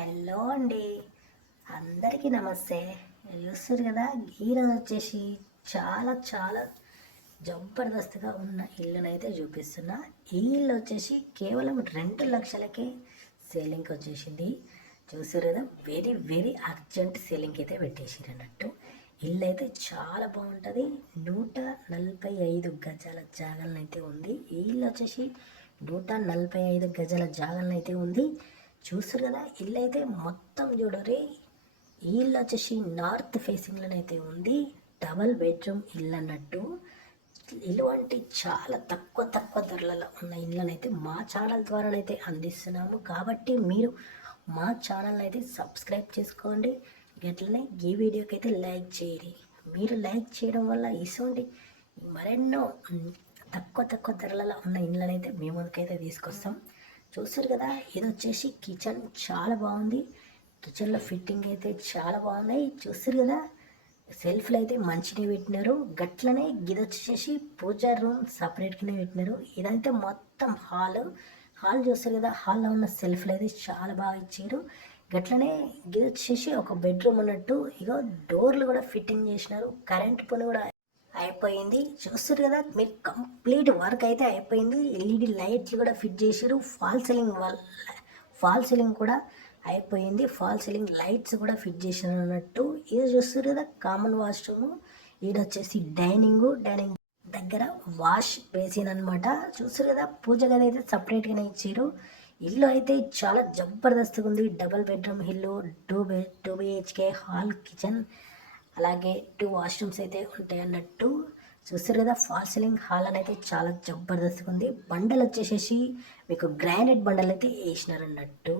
Hello అండి, అందరికీ నమస్తే. చూస్తారు కదా, ఈరోజు వచ్చేసి చాలా చాలా జబర్దస్త్గా ఉన్న ఇల్లునైతే చూపిస్తున్నా. ఈ ఇల్లు వచ్చేసి కేవలం 2 లక్షలకే సేలింగ్కి వచ్చేసింది. చూసారు కదా, వెరీ వెరీ అర్జెంట్ సేలింగ్కి అయితే పెట్టేసారు అన్నట్టు. ఇల్లు అయితే చాలా బాగుంటుంది. 145 గజాల జాగాలనైతే ఉంది. ఈ ఇల్లు వచ్చేసి 145 గజాల జాగాలనైతే ఉంది. చూసారు కదా, ఇల్లు అయితే మొత్తం చూడరే. ఈ ఇల్లు వచ్చేసి నార్త్ ఫేసింగ్లోనైతే ఉంది. డబల్ బెడ్రూమ్ ఇల్లు అన్నట్టు. ఇలాంటి చాలా తక్కువ తక్కువ ధరలలో ఉన్న ఇళ్ళనైతే మా ఛానల్ ద్వారానైతే అందిస్తున్నాము. కాబట్టి మీరు మా ఛానల్ అయితే సబ్స్క్రైబ్ చేసుకోండి. గట్లనే ఈ వీడియోకి అయితే లైక్ చేయండి. మీరు లైక్ చేయడం వల్ల ఇటువంటి మరెన్నో తక్కువ తక్కువ ధరలలో ఉన్న ఇళ్ళనైతే మీ ముందుకైతే తీసుకొస్తాం. చూస్తారు కదా, ఇది వచ్చేసి కిచెన్ చాలా బాగుంది. కిచెన్లో ఫిట్టింగ్ అయితే చాలా బాగున్నాయి. చూస్తారు కదా, సెల్ఫ్లు అయితే మంచిగా పెట్టినారు. గట్లనే ఇది వచ్చేసి పూజా రూమ్ సపరేట్గానే పెట్టినారు. ఇదైతే మొత్తం హాల్ చూస్తారు కదా, హాల్లో ఉన్న సెల్ఫ్లు అయితే చాలా బాగా ఇచ్చారు. గట్లనే ఇది వచ్చేసి ఒక బెడ్రూమ్ ఉన్నట్టు. ఇగో డోర్లు కూడా ఫిట్టింగ్ చేసినారు. కరెంట్ పని కూడా అయిపోయింది. చూస్తారు కదా, మీరు కంప్లీట్ వర్క్ అయితే అయిపోయింది. ఎల్ఈడి లైట్లు కూడా ఫిట్ చేసారు. ఫాల్ సీలింగ్ కూడా అయిపోయింది. ఫాల్ సీలింగ్ లైట్స్ కూడా ఫిట్ చేసినారు అన్నట్టు. ఇది చూస్తారు కదా, కామన్ వాష్రూమ్. ఇది వచ్చేసి డైనింగ్ దగ్గర వాష్ బేసిన్ అనమాట. చూస్తారు కదా, పూజ గది అయితే సపరేట్గానే ఇచ్చారు. ఇల్లు అయితే చాలా జబర్దస్త్గా ఉంది. డబల్ బెడ్రూమ్ ఇల్లు, 2 BHK హాల్, కిచెన్, అలాగే 2 వాష్రూమ్స్ అయితే ఉంటాయి అన్నట్టు. చూస్తారు కదా, ఫాల్ సీలింగ్ హాల్ అని అయితే చాలా జబర్దస్త్గా ఉంది. బండలు వచ్చేసేసి మీకు గ్రానైట్ బండలు అయితే వేసినారు అన్నట్టు.